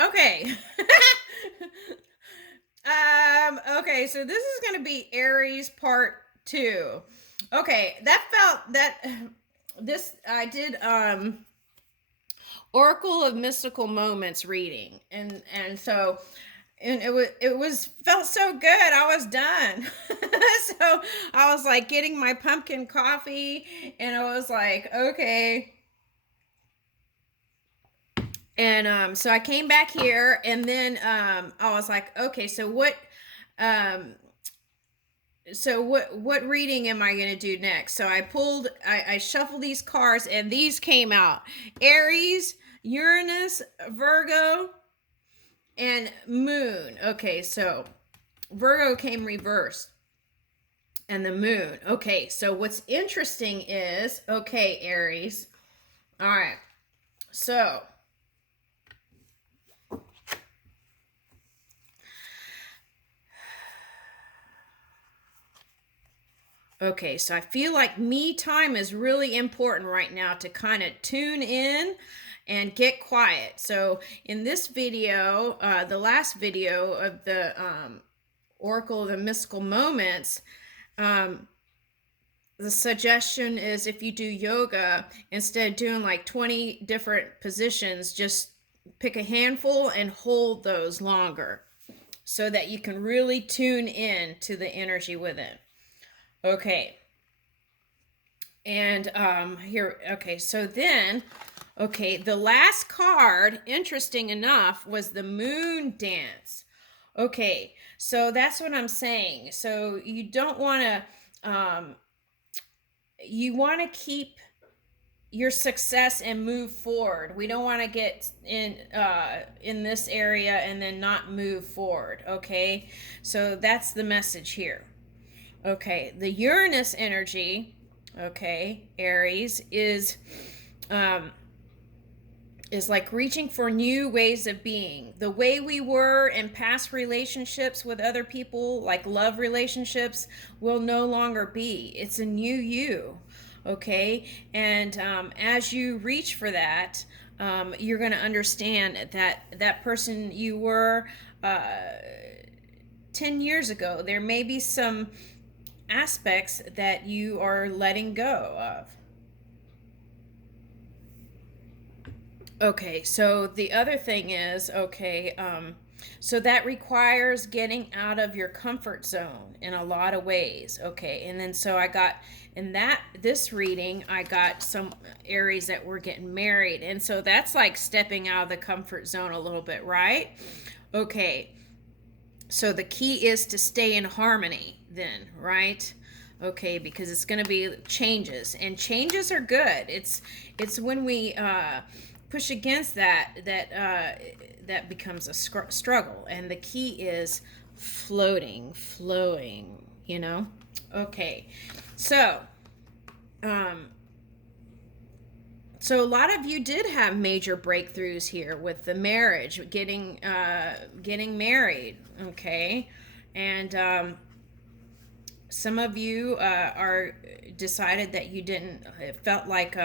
Okay. Okay, so this is going to be Aries part 2. Okay, that felt that this I did Oracle of Mystical Moments reading, and it was felt so good. I was done. So I was like getting my pumpkin coffee, and I was like, okay. And so I came back here, and then I was like, okay, um what reading am I going to do next? So I shuffled these cards, and these came out: Aries, Uranus, Virgo, and Moon. Okay, so Virgo came reversed, and the Moon. Okay, so what's interesting is, okay, Aries. All right, so okay, so I feel like me time is really important right now to kind of tune in and get quiet. So in this video, the last video of the Oracle of the Mystical Moments, um, the suggestion is, if you do yoga, instead of doing like 20 different positions, just pick a handful and hold those longer so that you can really tune in to the energy within. Okay. And here, okay, so then, okay, the last card, interesting enough, was the Moon Dance. Okay, so that's what I'm saying. So you don't want you want to keep your success and move forward. We don't want to get in this area and then not move forward. Okay, so that's the message here. Okay, the Uranus energy, okay, Aries, um, is like reaching for new ways of being. The way we were in past relationships with other people, like love relationships, will no longer be. It's a new you, okay? And as you reach for that, you're going to understand that that person you were 10 years ago, there may be some aspects that you are letting go of. Okay, so the other thing is, okay, so that requires getting out of your comfort zone in a lot of ways. Okay, and then so I got in this reading, I got some Aries that were getting married, and so that's like stepping out of the comfort zone a little bit, right? Okay, so the key is to stay in harmony then, right? Okay, because it's going to be changes, and changes are good. It's when we push against that becomes a struggle, and the key is flowing, Okay, so um so a lot of you did have major breakthroughs here with the marriage, getting married, okay, and some of you are decided that you didn't. It felt like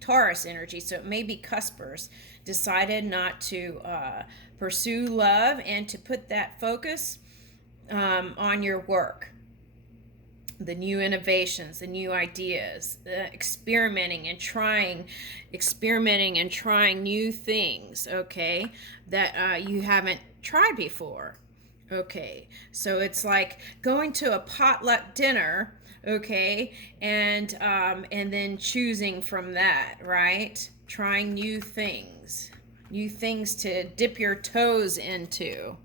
Taurus energy, so it may be cuspers decided not to pursue love and to put that focus on your work, the new innovations, the new ideas, experimenting and trying new things, okay, that you haven't tried before. Okay, so it's like going to a potluck dinner, okay, and then choosing from that, right? Trying new things to dip your toes into.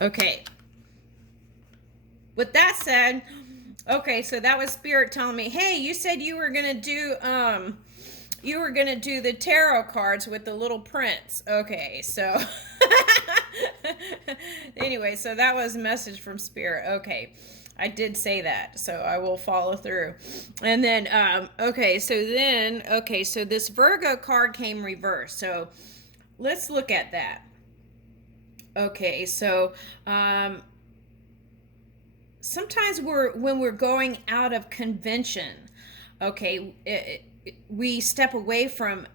Okay, with that said, okay, so that was Spirit telling me, hey, you said you were gonna do the tarot cards with the little prince. Okay, so anyway, so that was a message from Spirit. Okay, I did say that, so I will follow through. And then so this Virgo card came reversed. So let's look at that. Okay, so sometimes when we're going out of convention, okay, we step away from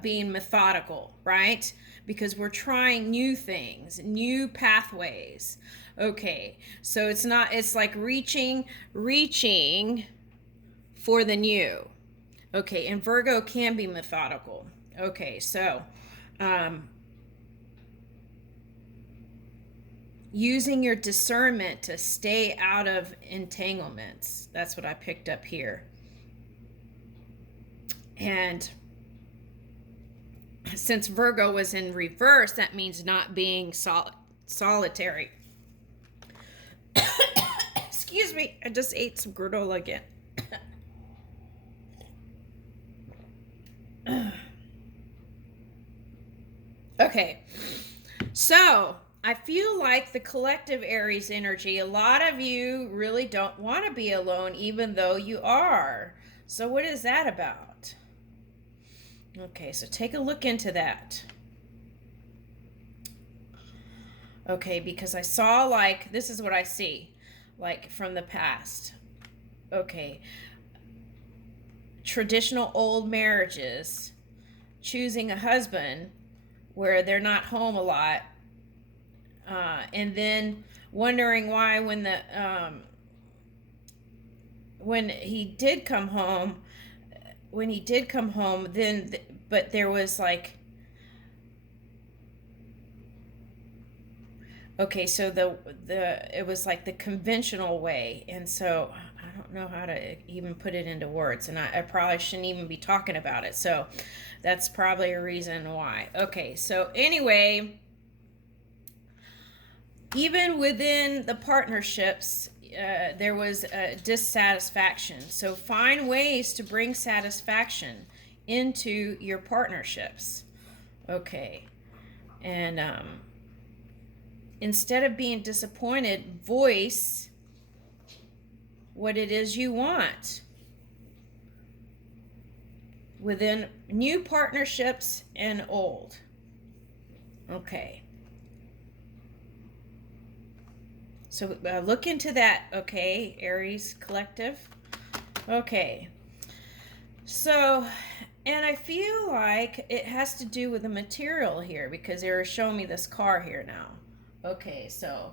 being methodical, right? Because we're trying new things, new pathways. Okay, so it's like reaching for the new. Okay, and Virgo can be methodical. Okay, so using your discernment to stay out of entanglements. That's what I picked up here. And since Virgo was in reverse, that means not being solitary. Excuse me, I just ate some granola again. Okay, so I feel like the collective Aries energy, a lot of you really don't want to be alone, even though you are. So, what is that about? Okay, so take a look into that. Okay, because I saw, like, this is what I see, like, from the past. Okay, traditional old marriages, choosing a husband where they're not home a lot, and then wondering why when he did come home, then but there was like, okay, so the it was like the conventional way, and so I don't know how to even put it into words, and I probably shouldn't even be talking about it. So that's probably a reason why. Okay, so anyway, even within the partnerships, there was dissatisfaction. So find ways to bring satisfaction into your partnerships. Okay, and instead of being disappointed, voice what it is you want within new partnerships and old. Okay. So look into that, okay, Aries collective. Okay. So, and I feel like it has to do with the material here because they're showing me this car here now. Okay, so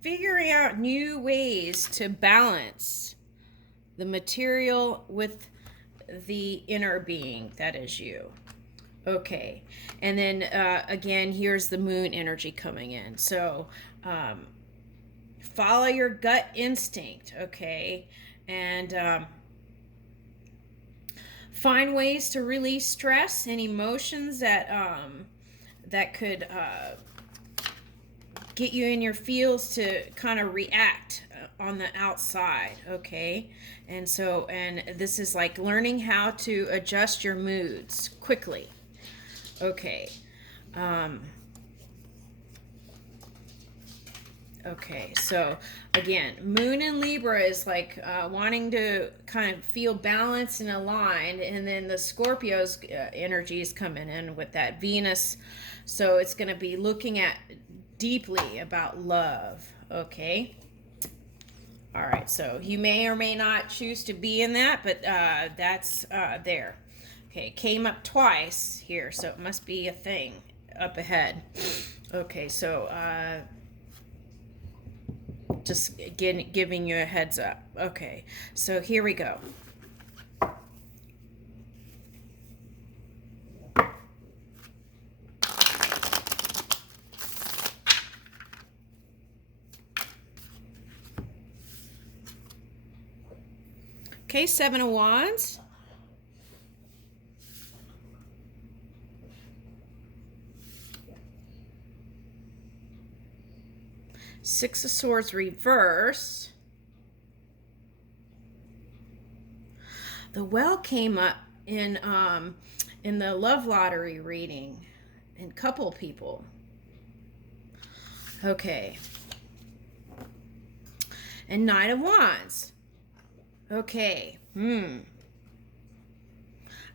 figuring out new ways to balance the material with the inner being that is you. Okay, and then again, here's the moon energy coming in. So follow your gut instinct, okay, and find ways to release stress and emotions that could get you in your feels to kind of react on the outside, okay? And so, and this is like learning how to adjust your moods quickly. Okay. Okay, so again, Moon in Libra is like wanting to kind of feel balanced and aligned, and then the Scorpio's energy is coming in with that Venus, so it's going to be looking at deeply about love. Okay. All right, so you may or may not choose to be in that, but that's there. Okay, came up twice here, so it must be a thing up ahead. Okay, so just giving you a heads up. Okay, so here we go. Okay, Seven of Wands. Six of Swords reverse. The Well came up in the love lottery reading in couple people. Okay. And Knight of Wands. Okay. I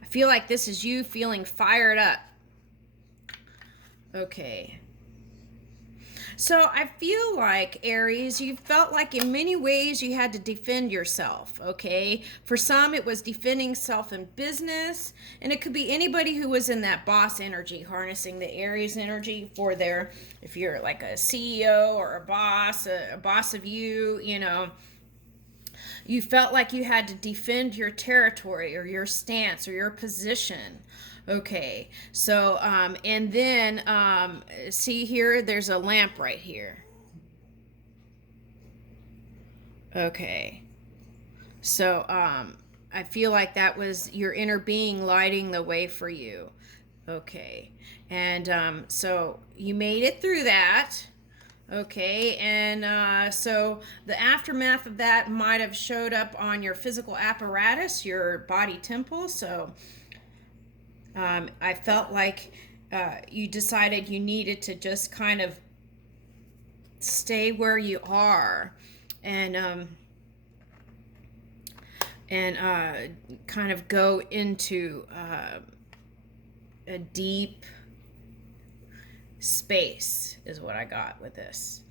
feel like this is you feeling fired up. Okay. So I feel like, Aries, you felt like in many ways you had to defend yourself, okay? For some, it was defending self in business, and it could be anybody who was in that boss energy, harnessing the Aries energy for their, if you're like a CEO or a boss of you, you know, you felt like you had to defend your territory or your stance or your position. Okay, so, and then, see here, there's a lamp right here. Okay, so, I feel like that was your inner being lighting the way for you. Okay, and, so you made it through that. Okay, and so the aftermath of that might have showed up on your physical apparatus, your body temple. So I felt like you decided you needed to just kind of stay where you are, and kind of go into a deep space is what I got with this.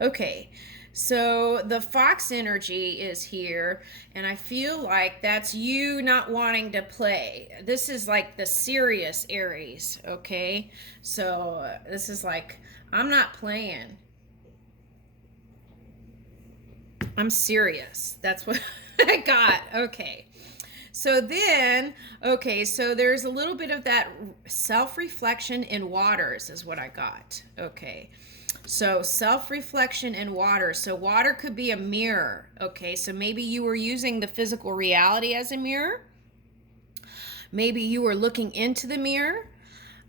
Okay, so the fox energy is here, and I feel like that's you not wanting to play. This is like the serious Aries, okay? So this is like, I'm not playing. I'm serious. That's what I got. Okay. So then, okay, so there's a little bit of that self-reflection in waters is what I got. Okay. So self-reflection in water. So water could be a mirror. Okay. So maybe you were using the physical reality as a mirror. Maybe you were looking into the mirror.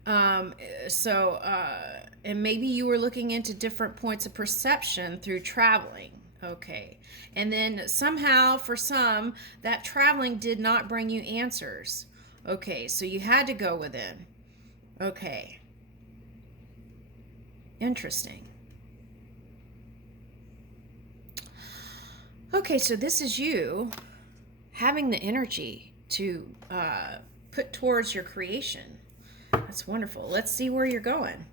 Um, so, and maybe you were looking into different points of perception through traveling. Okay. And then somehow, for some, that traveling did not bring you answers. Okay. So you had to go within. Okay. Interesting. Okay. So this is you having the energy to put towards your creation. That's wonderful. Let's see where you're going.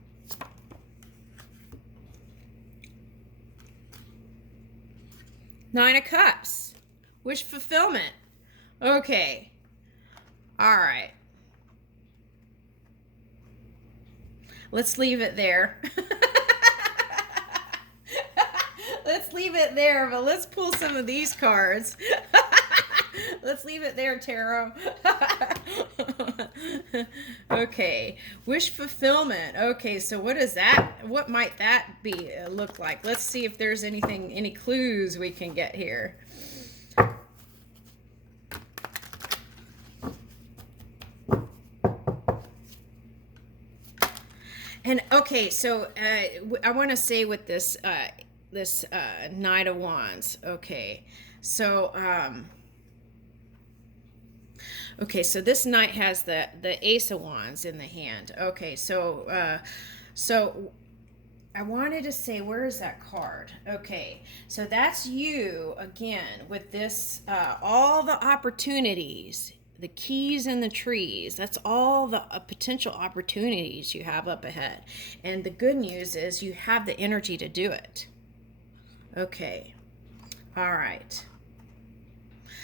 Nine of Cups. Wish fulfillment. Okay. All right. Let's leave it there. Let's leave it there, but let's pull some of these cards. Let's leave it there, tarot. Okay, wish fulfillment. Okay, so what is that? What might that be look like? Let's see if there's anything, any clues we can get here. And okay, so I want to say with this Knight of Wands. Okay, so okay, so this knight has the Ace of Wands in the hand. Okay, so so I wanted to say, where is that card? Okay, so that's you again with this, all the opportunities, the keys in the trees. That's all the potential opportunities you have up ahead. And the good news is you have the energy to do it. Okay, all right.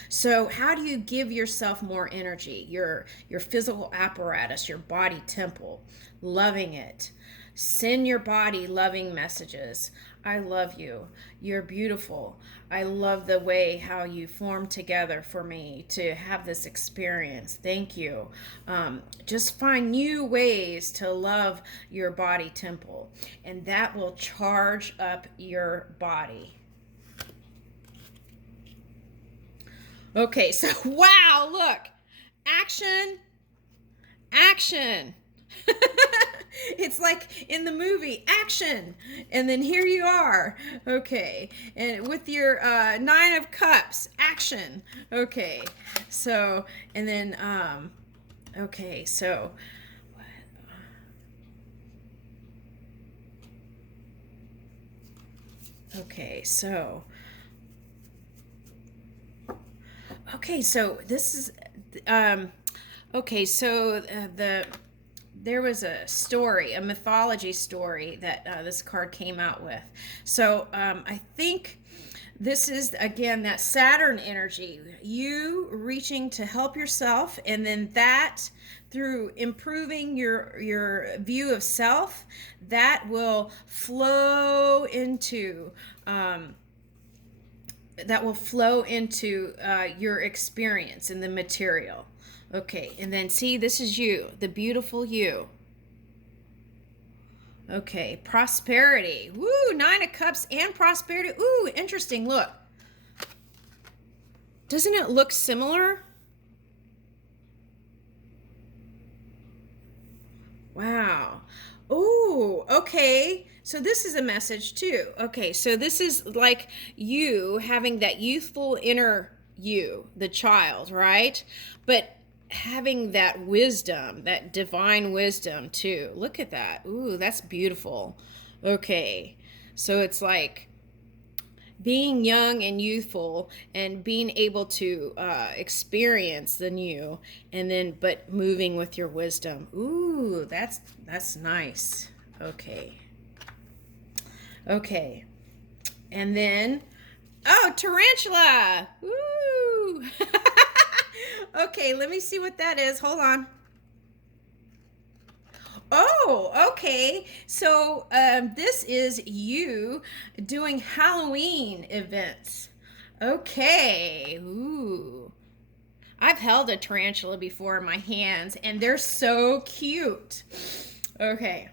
So how do you give yourself more energy? Your physical apparatus, your body temple, loving it. Send your body loving messages. I love you. You're beautiful. I love the way how you formed together for me to have this experience. Thank you. Just find new ways to love your body temple, and that will charge up your body. Okay, so wow, look. Action, action. It's like in the movie, action. And then here you are. Okay. And with your Nine of Cups, action. Okay. So, and then, okay, so. Okay, so. Okay, so this is, okay, so there was a story, a mythology story that this card came out with. So I think this is, again, that Saturn energy, you reaching to help yourself, and then that through improving your view of self, that will flow into your experience in the material. Okay, and then see, this is you, the beautiful you. Okay, prosperity. Woo, 9 of Cups and prosperity. Ooh, interesting. Look. Doesn't it look similar? Wow. Oh, okay. So this is a message too. Okay, so this is like you having that youthful inner you, the child, right? But having that wisdom, that divine wisdom too. Look at that. Ooh, that's beautiful. Okay. So it's like being young and youthful and being able to experience the new, and then but moving with your wisdom. Ooh, that's nice. Okay, and then, oh, tarantula. Woo. Okay, let me see what that is. Hold on. Oh, okay. So this is you doing Halloween events. Okay. Ooh. I've held a tarantula before in my hands, and they're so cute. Okay.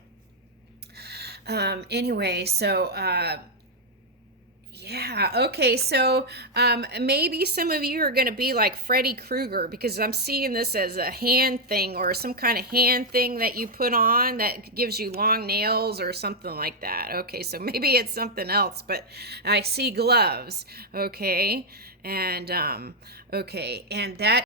Anyway, so yeah, okay, so maybe some of you are going to be like Freddy Krueger, because I'm seeing this as a hand thing or some kind of hand thing that you put on that gives you long nails or something like that. Okay, so maybe it's something else, but I see gloves. Okay, and okay, and that